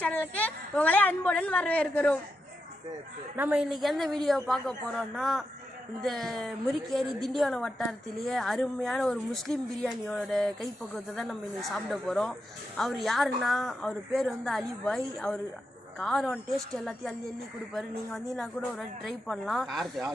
சேனலுக்கு உங்களை அன்புடன் வரவேற்கிறோம். நம்ம இன்னைக்கு எந்த வீடியோ பார்க்க போறோம்னா இந்த முறுக்கேரி திண்டிவனம் வட்டாரத்திலேயே அருமையான ஒரு முஸ்லீம் பிரியாணியோட கைப்பக்குவத்தை தான் நம்ம இன்னைக்கு சாப்பிட போகிறோம் அவர் யாருன்னா அவர் பேர் வந்து அலிபாய். அவர் காரம் டேஸ்ட் எல்லாத்தையும் அள்ளி அள்ளி கொடுப்பாரு. நீங்கள் வந்தீங்கன்னா கூட ஒரு ட்ரை பண்ணலாம்.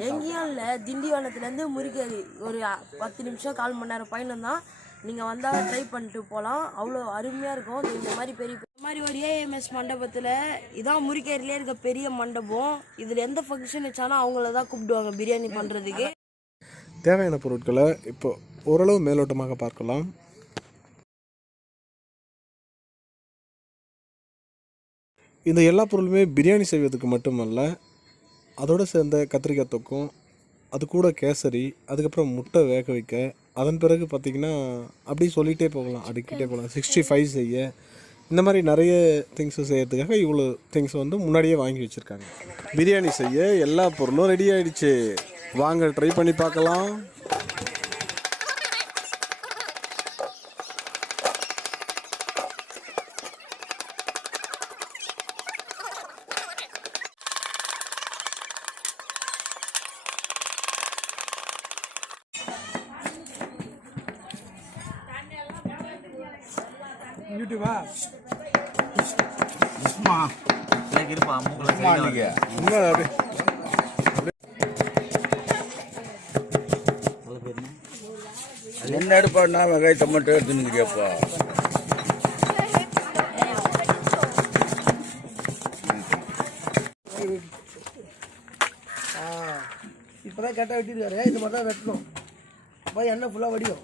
எங்கேயும் இல்லை திண்டிவனத்துலேருந்து முறுக்கேரி ஒரு பத்து நிமிஷம் கால் மணி நேரம் பயணம் தான் நீங்கள் வந்தால் ட்ரை பண்ணிட்டு போகலாம் அவ்வளோ அருமையாக இருக்கும். இந்த மாதிரி பெரிய மாதிரி ஒரு ஏஎம்எஸ் மண்டபத்தில் இதான் முறிக்கேரிலே இருக்க பெரிய மண்டபம். இதில் எந்த ஃபங்க்ஷன் வச்சாலும் அவங்கள தான் கூப்பிடுவாங்க பிரியாணி பண்ணுறதுக்கு தேவையான பொருட்களை இப்போ ஓரளவு மேலோட்டமாக பார்க்கலாம். இந்த எல்லா பொருளுமே பிரியாணி செய்வதற்கு மட்டுமல்ல அதோடு சேர்ந்த கத்திரிக்காய் தொக்கும் அது கூட கேசரி அதுக்கப்புறம் முட்டை வேக வைக்க அதன் பிறகு பார்த்திங்கன்னா அப்படி சொல்லிகிட்டே போகலாம் அடுக்கிட்டே போகலாம். சிக்ஸ்டி ஃபைவ் செய்ய இந்த மாதிரி நிறைய திங்ஸ் செய்கிறதுக்காக இவ்வளோ திங்ஸ் வந்து முன்னாடியே வாங்கி வச்சுருக்காங்க. பிரியாணி செய்ய எல்லா பொருளும் ரெடி ஆகிடுச்சு வாங்க ட்ரை பண்ணி பார்க்கலாம். சும்மா அப்படியே. என்ன எடுப்பான்னா வெங்காயத்தை மட்டும் எடுத்துனுக்கிறியாப்பா இப்போ தான் கரெக்டாக வெட்டிருக்காரு இந்த மாதிரி தான் வெட்டணும். அப்போ எண்ணெய் ஃபுல்லாக வடியும்.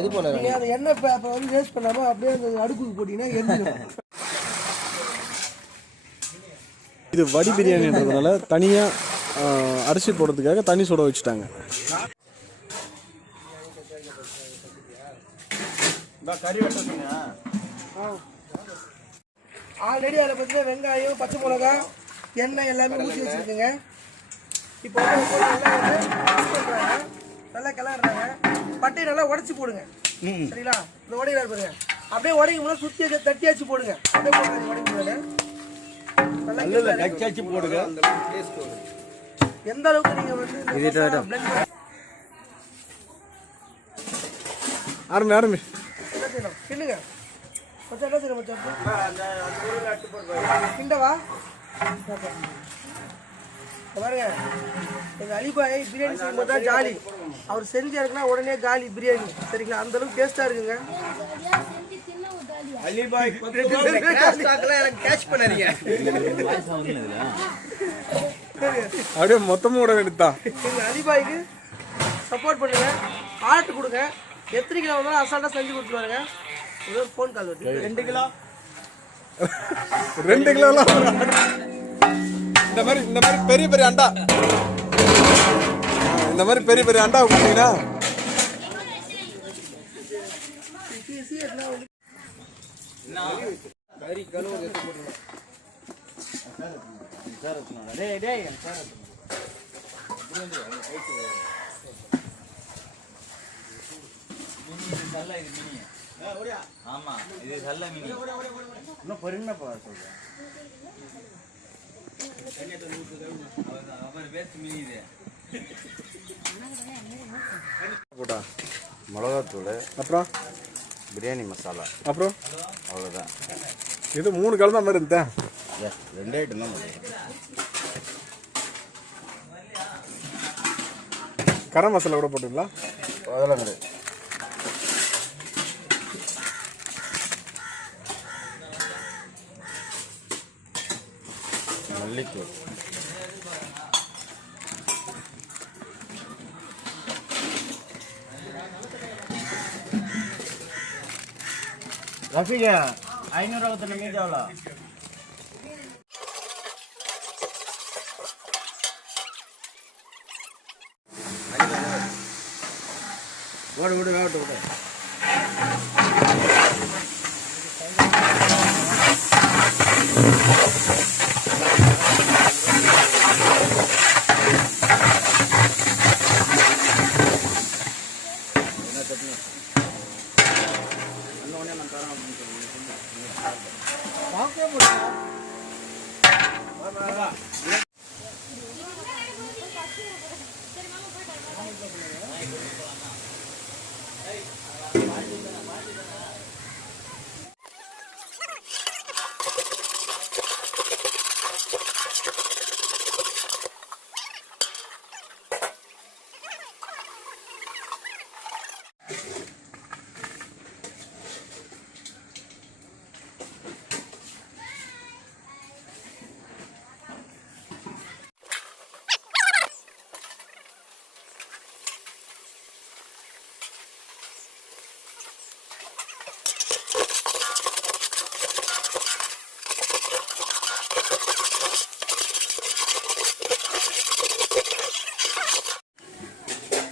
இது போல எண்ணெய் இப்போ அப்போ வந்து வேஸ்ட் பண்ணாமல் அப்படியே அந்த அடுப்புக்கு போட்டிங்கன்னா எரிஞ்சிடும் இது வடி பிரியாணின்றதுனால தனியாக அரிசி போடுறதுக்காக தண்ணி சுட வச்சுட்டாங்க. ஆல்ரெடி அதில் பார்த்தீங்கன்னா வெங்காயம் பச்சை மிளகா எண்ணெய் எல்லாமே ஊற்றி வச்சுருக்குங்க. இப்போ நல்லா கிளறாங்க பட்டையை நல்லா உடச்சி போடுங்க. சரிங்களா? இந்த உடையில பாருங்க. அப்படியே உடையும் போது சுற்றி வச்சு தட்டியாச்சு போடுங்க. அப்படியே போடுங்க. உடைக்கும் போது. நல்லா. கச்சாச்சு போடுங்க. எந்த அளவுக்கு நீங்க வந்து ஆரம்பி ஆரம்பி. என்ன செய்யணும்? கிண்டுங்க. மச்சான் என்ன செய்யணும் மச்சான்? கிண்டவா? பாருங்க எங்க அலிபாய் பிரியாணி செய்யும்போது தான் ஜாலி. அவர் செஞ்சாருக்குன்னா உடனே காலி பிரியாணி. சரிங்களா? அந்த அளவுக்கு டேஸ்டா இருக்குங்க. அப்படியே மொத்தமும் விட வேண்டியதுதான் எங்க அலிபாய்க்கு சப்போர்ட் பண்ணுங்க. ஆர்ட் கொடுங்க. எத்தனை கிலோ வந்தாலும் அசால்ட்டா செஞ்சு கொடுத்துருவாங்க ஏதோ ஃபோன் கால் வருது. ரெண்டு கிலோ. ரெண்டு கிலோலாம் இந்த மாதிரி இந்த மாதிரி பெரிய பெரிய அண்டா. இந்த மாதிரி பெரிய பெரிய அண்டா கொடுத்தீங்கன்னா. ஆமா இது நல்ல மீன். இன்னும் பொறுமைப்பா சொல்றேன் அவர் வேஸ்ட் மீன் இது போட்டா மிளகாத்தூள். அப்புறம்? பிரியாணி மசாலா. அப்புறம்? அவ்வளோதான் இது மூணு கலந்த மாதிரி இருந்தேன் ரெண்டு ஐட்டம் தான் கரம் மசாலா கூட போட்டுங்களா அதெல்லாம் கிடையாது. ரஃபிகா ஐநூறு அறுபத்தெண்டு மீதி எவ்வளோ ஓடு விடு வேகட்டு விடு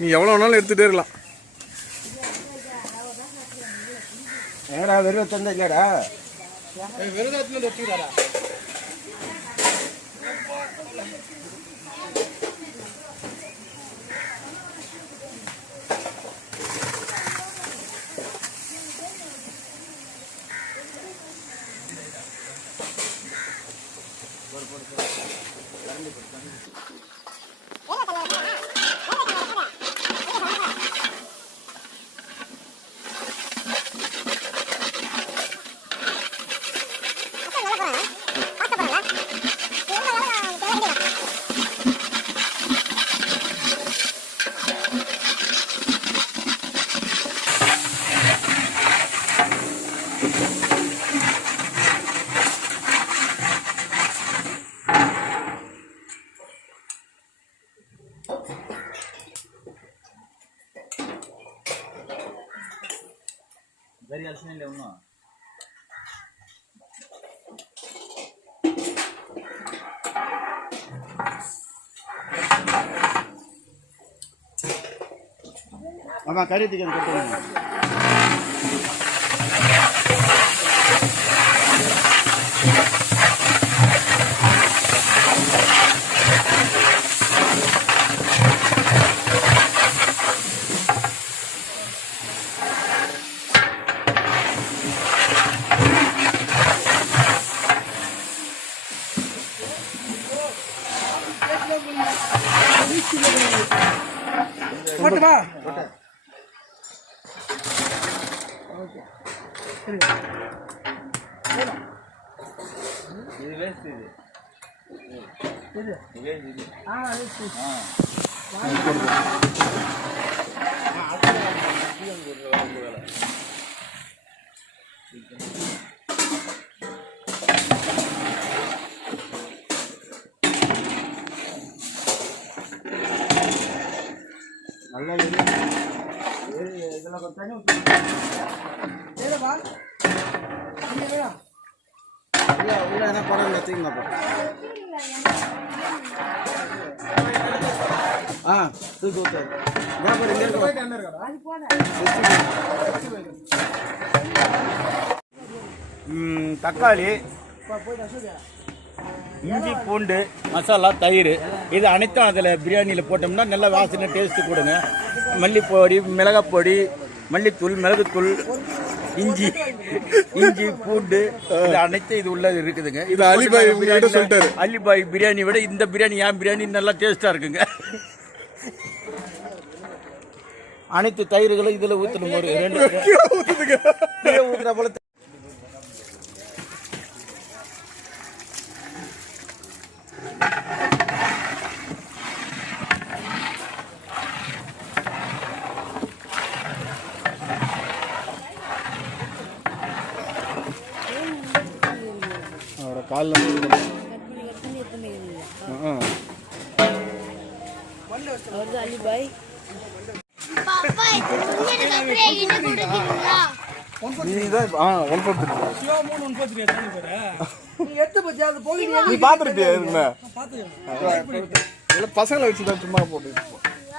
நீ எவ்வளோ வேணாலும் எடுத்துகிட்டே இருக்கலாம் ஏடா வெறும் தந்த இல்லடா விரதத்துல வச்சுக்கிறாரா very అలసిన ఉన్నా ஆமா கறி திக்கிறது போட்டுமா இது வேஸ்ட் இது. இது. வேஸ்ட் இது. ஆ வேஸ்ட் ஆ. ஆ அது அது ஊத்து. ஏதப்பா இங்க வேணா உள்ள உள்ள என்ன படம் இல்லை தூங்க போ ஆ தூக்கி ஊத்தாது வியாபாரம் இங்கே இருக்க? ம், தக்காளி. இஞ்சி பூண்டு மசாலா தயிர் இது அனைத்தும் அதில் பிரியாணியில் போட்டோம்னா நல்ல வாசனை டேஸ்ட்டு கொடுங்க. மல்லிப்பொடி மிளகாய் பொடி மல்லித்தூள் மிளகுத்தூள் இஞ்சி இஞ்சி பூண்டு இது அனைத்தும் இது உள்ள இருக்குதுங்க. இது அலிபாய் உங்ககிட்ட பிரியாணில- சொல்லிட்டாரு. அலிபாய் பிரியாணி விட இந்த பிரியாணி ஏன் பிரியாணி நல்லா டேஸ்ட்டாக இருக்குங்க. அனைத்து தயிர்களும் இதில் ஊற்றணும் ஒரு ரெண்டு ஊத்துற போல அவரை காலில் அலிபாய் பாப்பா இது சொன்னதுக்கு அப்புறம் என்ன? கொடுத்தீங்களா நீ தான் ஆ ஒன் ஃபோர்த் நீ எடுத்து பத்தியா அது போய் நீ பார்த்துருப்பியா இதுல இல்லை பசங்களை வச்சு தான் சும்மா போட்டு ஆ ஆ,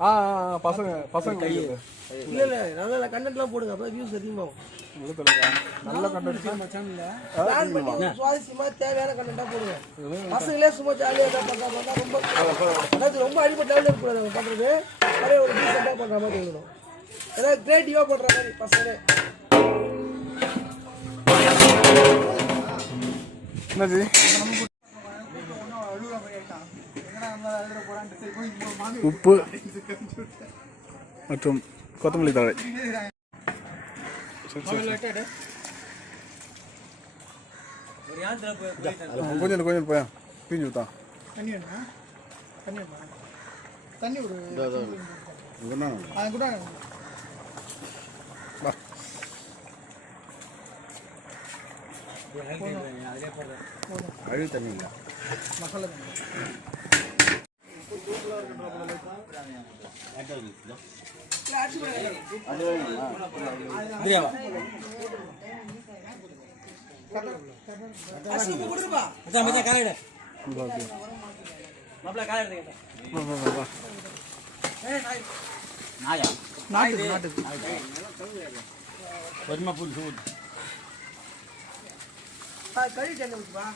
ஆ, பசங்க பசங்க கையில். இல்ல இல்ல நல்ல நல்ல கண்டென்ட்லாம் போடுங்க. அப்போ வியூஸ் அதிகமாகும். நல்ல கண்டென்ட் பிளான் பண்ணி சுவாரஸ்யமா தேவையான கண்டென்ட்டா போடுங்க. பசங்களே சும்மா ஜாலியாக தான் ரொம்ப அதாவது ரொம்ப அடிப்பட்ட லெவலில் பண்றது ஒரு டீசெண்டாக பண்ற மாதிரி இருக்கணும் ஏதாவது கிரியேட்டிவாக பண்ற மாதிரி பசங்களே. என்னது? உப்பு மற்றும் கொத்தமல்லி தழை. கொஞ்சம் கொஞ்சம் போயா பிஞ்சு விட்டா தண்ணி ஒரு அது கூட அழகு தண்ணி இல்லை. மசாலா தண்ணி வா, வா, வா, வா. நாயா நாட்டுக்கு நாட்டுக்கு கொஞ்சமா புல் சூடு கறி தண்ணி ஊற்றுப்பா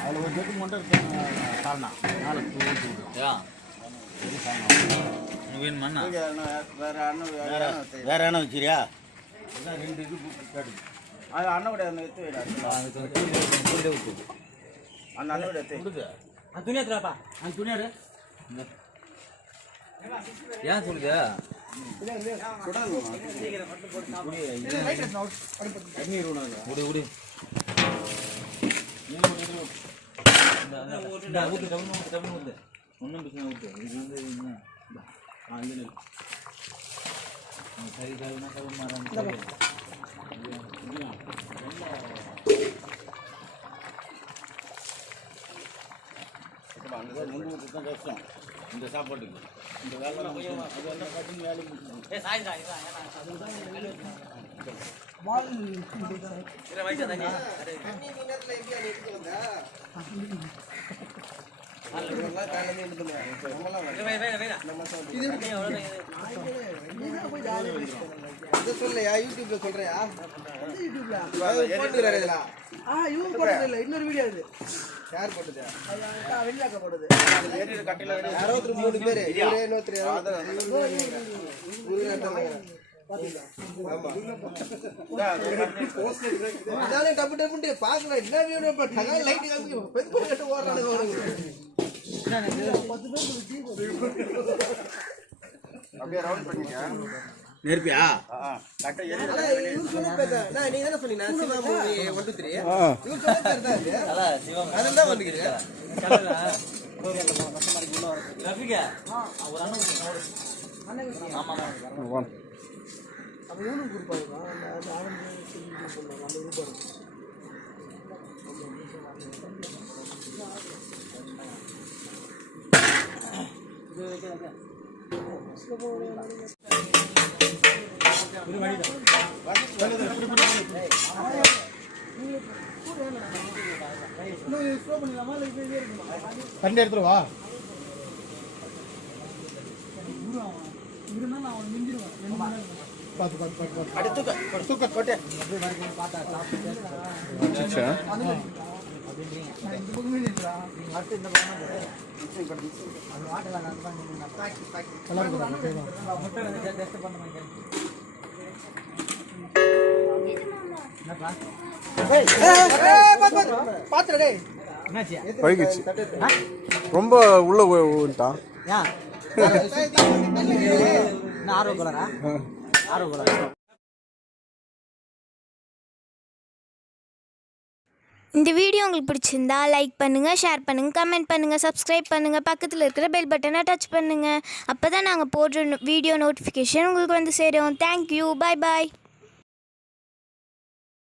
அதில் ஒரு ஜெட்டு மட்டும் காரணம் நாலு ஊற்றி விட்டுரும் வேணுமாண்ணா வேற வேற என்ன வச்சிரியா? அதான் ரெண்டு இது கேட்டு. அது அண்ணன் எடுத்து விட்டு. அந்த அண்ணன் கூட எடுத்து கொடுத்து. அந்த துணியா திராப்பா அந்த ஏன் சொல்லுது? விடு விடு ஊத்து டவுன் டவுன் ஊத்து ஒன்றும் பிரச்சனை ஊத்து இது வந்து என்ன ஆ இது நெல். ஆ, சரி கழுவுனா கழுவு தான் கஷ்டம் இந்த சாப்பாட்டுக்கு இந்த வேலை முடியும் அது சொல்லையா யூடியூப்ல சொல்றியா யூடியூப்ல ஆ இவங்க போட்டது இல்ல இன்னொரு வீடியோ இது யார் போட்டது வெளியாக்க போட்டது அறுபத்தி மூணு பேரு இன்னொருத்தர். அதானே டப்பு டப்புன்ட்டு என்ன லைட் காமிக்க பெண் கட்டு ஓடுறானுங்க அவனுங்க பத்து பேர் நெருப்பியா ஒன் சொன்ன Siva movie one, two, three. ஆ இவர் சொன்ன பேர் தான் இது. அதுல தான் வந்துக்கிறேன். ரஃபிகா ஒரு அண்ணன் ஆமா பாத்து, பாத்து. பாத்துடா டேய். பழகிச்சு ரொம்ப உள்ள போயிட்டான் இந்த வீடியோ உங்களுக்கு பிடிச்சிருந்தா லைக் பண்ணுங்கள் ஷேர் பண்ணுங்கள் கமெண்ட் பண்ணுங்கள் சப்ஸ்கிரைப் பண்ணுங்கள் பக்கத்தில் இருக்கிற பெல் பட்டனை டச் பண்ணுங்கள் அப்போ தான் நாங்கள் போடுற வீடியோ நோட்டிஃபிகேஷன் உங்களுக்கு வந்து சேரும். தேங்க்யூ பாய் பாய்